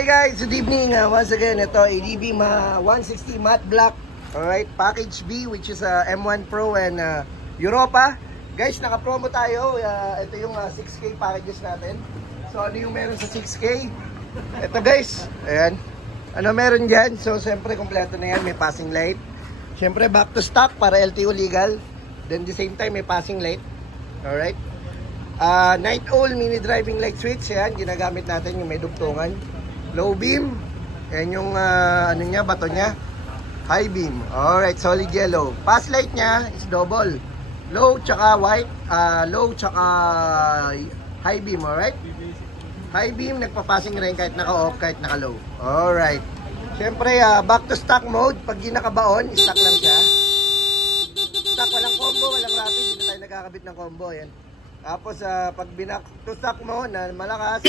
Hey guys, good evening. Once again, ito ADB 160 matte black. Alright, package B which is M1 Pro and Europa. Guys, naka-promo tayo. Ito yung 6K packages natin. So ano yung meron sa 6K? Ito guys, ayan. Ano meron dyan? So siyempre kompleto na yan. May passing light. Siyempre back to stock para LTO legal. Then the same time may passing light. Alright. Night owl mini driving light switch. Ayan, ginagamit natin yung may dugtungan. Low beam. Ayan yung ano niya, bato niya. High beam. Alright, solid yellow. Pass light niya is double. Low tsaka white. Low tsaka high beam. Alright. High beam, nagpa-passing rin kahit naka-off, kahit naka-low. Alright. Siyempre, back to stock mode. Pag di nakabaon, stock lang siya. Stock, walang combo, walang rapid. Hindi na tayo nagkakabit ng combo. Ayan. Tapos, pag binak to stock mo na malakas,